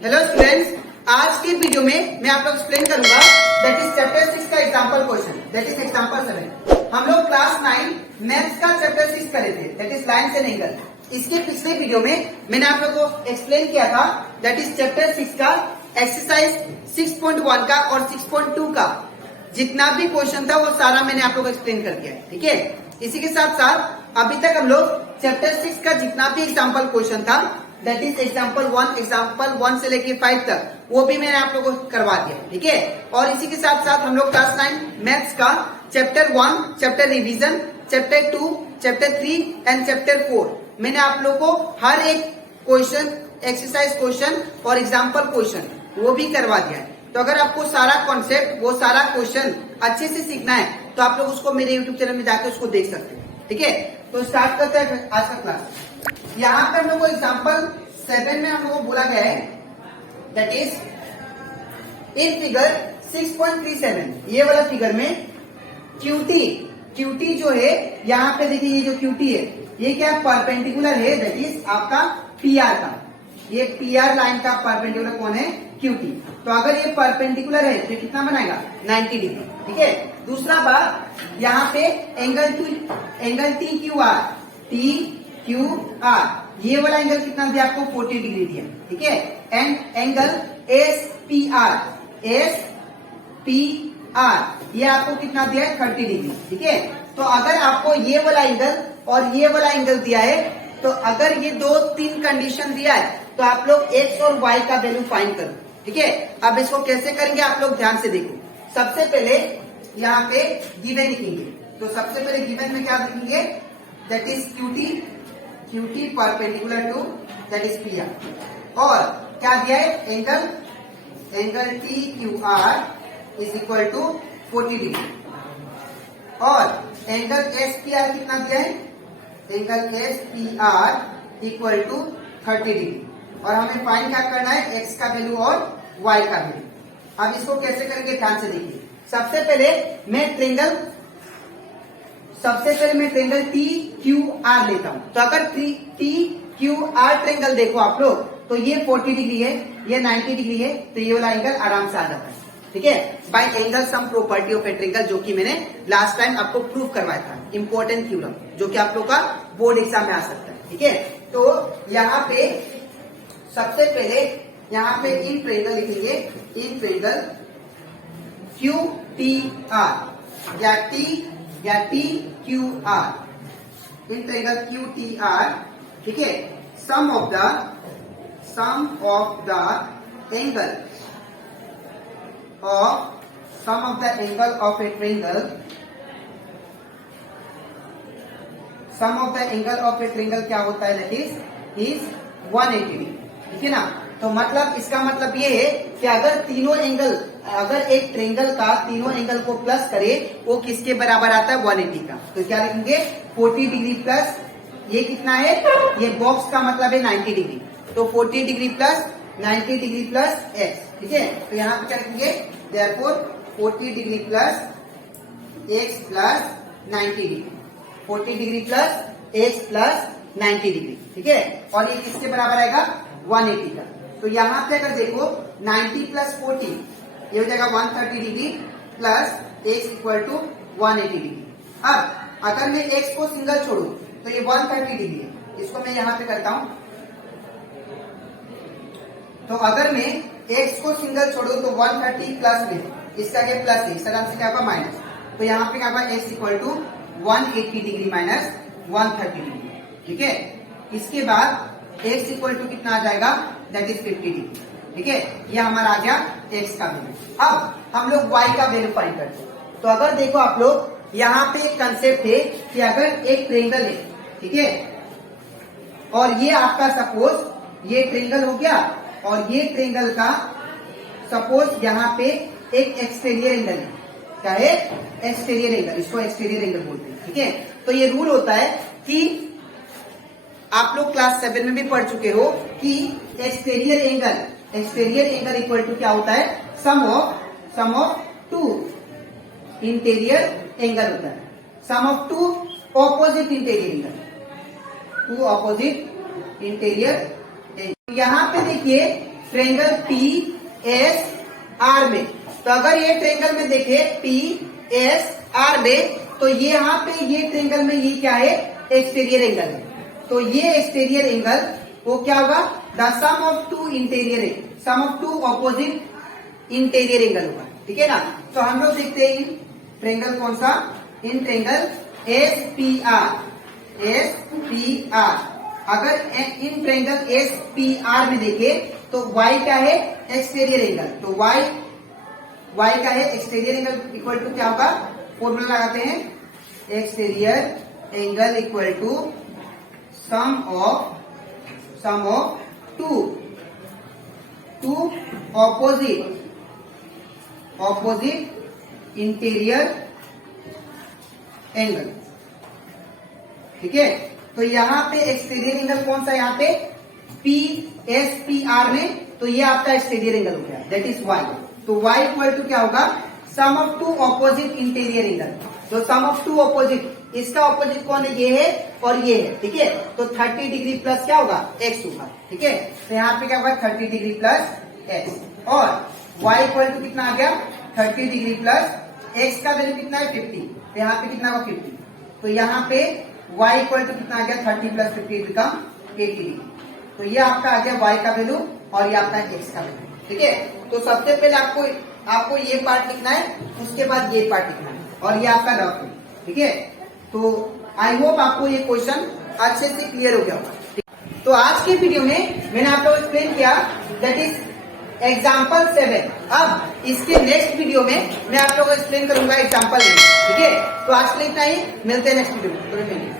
Hello students, आज के video में मैं आपको एक्सप्लेन करूंगा दैट इज चैप्टर 6 का example question, that is example 7। हम लोग क्लास 9 मैथ्स का चैप्टर 6 करे थे, that is lines and angle. इसके पिछले वीडियो में मैंने आप लोगों को एक्सप्लेन किया था दैट इज चैप्टर 6 का एक्सरसाइज 6.1 का और 6.2 का जितना भी क्वेश्चन था वो सारा मैंने आप लोग को एक्सप्लेन कर दिया है। ठीक है, इसी के साथ साथ अभी तक हम लोग चैप्टर 6 का जितना भी एग्जाम्पल क्वेश्चन था दैट इज एग्जाम्पल 1 से लेके 5 तक वो भी मैंने आप लोगों को करवा दिया। ठीक है, और इसी के साथ साथ हम लोग क्लास 9 मैथ्स का chapter 1 chapter revision, chapter 2 chapter 3 and chapter 4 मैंने आप लोग को हर एक क्वेश्चन, एक्सरसाइज क्वेश्चन और एग्जाम्पल क्वेश्चन वो भी करवा दिया है। तो अगर आपको सारा कॉन्सेप्ट, वो सारा क्वेश्चन अच्छे से सीखना है तो आप लोग उसको मेरे यूट्यूब चैनल में जाकर उसको देख सकते हैं। ठीक है, तो स्टार्ट करते हैं आज का क्लास। यहाँ पे हम लोग को एग्जाम्पल 7 में हम लोग को बोला गया है दैट इज इन फिगर 6.37 ये वाला फिगर में क्यूटी जो है, यहाँ पे देखिए ये जो क्यूटी है ये क्या परपेंडिकुलर है दैट इज आपका पीआर का, ये पीआर लाइन का परपेंडिकुलर कौन है, क्यूटी। तो अगर ये परपेंडिकुलर है तो कितना बनाएगा 90 डिग्री। ठीक है, दूसरा बात यहाँ पे एंगल टी क्यू आर ये वाला एंगल कितना दिया आपको 40 डिग्री दिया। ठीक है, and angle S P are ये आपको कितना दिया है 30 डिग्री। ठीक है, तो अगर आपको ये वाला एंगल और ये वाला एंगल दिया है तो अगर ये 2-3 कंडीशन दिया है तो आप लोग एक्स और वाई का वैल्यू फाइंड करो। ठीक है, अब इसको कैसे करेंगे आप लोग ध्यान से देखो। सबसे पहले यहाँ पे गिवन लिखेंगे, तो सबसे पहले गिवन में क्या लिखेंगे that is QT perpendicular to that is P R, और क्या दिया है angle T Q R is equal to 40 degree, और एंगल एस पी आर कितना दिया है, angle S P R equal to 30 degree, और हमें फाइंड क्या करना है एक्स का वैल्यू और वाई का वैल्यू। अब इसको कैसे करेंगे ध्यान से देखिए। सबसे पहले मैं ट्रेंगल टी क्यू आर लेता हूं, तो अगर टी क्यू आर ट्रेंगल देखो आप लोग तो ये 40 डिग्री है, ये 90 डिग्री है, तो ये वाला एंगल आराम से आ जाता है। ठीक है, bye angle sum property of a triangle, जो कि मैंने लास्ट टाइम आपको प्रूव करवाया था, इंपॉर्टेंट थ्योरम जो कि आप लोग का बोर्ड एग्जाम में आ सकता है। ठीक है, तो यहाँ पे सबसे पहले यहाँ पे इन ट्रेंगल लिखेंगे, in triangle Q T R या T Q R, in triangle Q T R. ठीक है, sum of the angle of a triangle, sum of the angle of a triangle क्या होता है दैट इज 180 डिग्री। ठीक है ना, तो मतलब इसका मतलब ये है कि अगर तीनों एंगल, अगर एक ट्रेंगल का तीनों एंगल को प्लस करे वो किसके बराबर आता है 180 का, तो क्या लिखेंगे 40 डिग्री प्लस ये कितना है, ये बॉक्स का मतलब है 90 डिग्री, तो 40 degree plus 90 degree plus x. ठीक है, तो यहाँ पे क्या लिखेंगे therefore 40 degree plus x plus 90 degree, 40 degree plus x plus 90 degree. ठीक है, और ये किसके बराबर आएगा 180 का। तो यहाँ पे अगर देखो 90 प्लस 40 ये हो जाएगा 130 degree plus x equal to 180 degree. अब अगर मैं एक्स को सिंगल छोड़ू तो ये 130 डिग्री है, इसको मैं यहाँ पे करता हूं, तो अगर मैं एक्स को सिंगल छोड़ू तो 130 प्लस में इसका क्या प्लस है, इस तरह से क्या होगा माइनस, तो यहाँ पे क्या होगा x equal to 180 degree minus 130 degree. ठीक है, इसके बाद x इक्वल टू कितना आ जाएगा दैट इज 50 डिग्री। ठीक है, ये हमारा आ गया x का वैल्यू। अब हम लोग y का वैल्यू फाइंड करते हैं, तो अगर देखो आप लोग यहाँ पे एक कंसेप्ट है कि अगर एक ट्रेंगल है, ठीक है, और ये आपका सपोज ये ट्रेंगल हो गया, और ये ट्रेंगल का सपोज यहाँ पे एक एक्सटीरियर एंगल है, क्या है एक्सटीरियर एंगल, इसको एक्सटीरियर एंगल बोलते हैं। ठीक है, तो ये रूल होता है कि आप लोग क्लास 7 में भी पढ़ चुके हो कि एक्सटीरियर एंगल इक्वल टू क्या होता है, sum of two interior angle होता है, sum of two opposite interior angle, two opposite interior. यहाँ पे देखिए ट्रेंगल पी एस आर में। तो अगर ये ट्रेंगल में देखे पी एस आर में, तो ये यहाँ पे ये ट्रेंगल में ये क्या है, एक्सटीरियर एंगल है। तो ये एक्सटीरियर एंगल वो क्या होगा, the sum of two interior, sum of two opposite interior angle होगा। ठीक है ना। तो हम लोग देखते हैं इन ट्रेंगल कौन सा, in triangle S P R, S P R. अगर in triangle S P R में देखे तो y क्या है, एक्सटीरियर एंगल। तो y क्या है, एक्सटीरियर एंगल इक्वल टू क्या होगा, फॉर्मूला लगाते हैं, exterior angle equal to sum of two opposite interior angle. ठीक है। तो यहाँ पे एक्सटीरियर एंगल कौन सा, यहाँ पे पी एस पी आर में, तो ये आपका एक्सटीरियर एंगल हो गया, दैट इज y। तो y इक्वल टू क्या होगा, sum of two opposite interior angle. तो सम ऑफ टू ऑपोजिट, इसका ऑपोजिट कौन है, ये है और ये है। ठीक है। तो 30 डिग्री प्लस क्या होगा, x होगा। ठीक है। तो यहाँ पे क्या होगा, 30 डिग्री प्लस x, और y इक्वल टू कितना आ गया, 30 डिग्री प्लस x का वैल्यू कितना है, 50। तो यहाँ पे कितना होगा, 50। तो यहाँ पे y इक्वल टू कितना आ गया, 30 प्लस 50 बिकम 80 डिग्री। तो ये आपका आ गया y का वैल्यू और ये आपका x का वैल्यू। ठीक है। तो सबसे पहले आपको ये पार्ट लिखना है, उसके बाद ये पार्ट लिखना है, और ये आपका रफ है। ठीक है। तो आई होप आपको ये क्वेश्चन अच्छे से क्लियर हो गया होगा। तो आज के वीडियो में मैंने आपको एक्सप्लेन किया, दैट इज एग्जाम्पल 7। अब इसके नेक्स्ट वीडियो में मैं आप लोगों को एक्सप्लेन करूंगा एग्जाम्पल 8। ठीक है। तो आज के लिए इतना ही, मिलते हैं नेक्स्ट वीडियो में।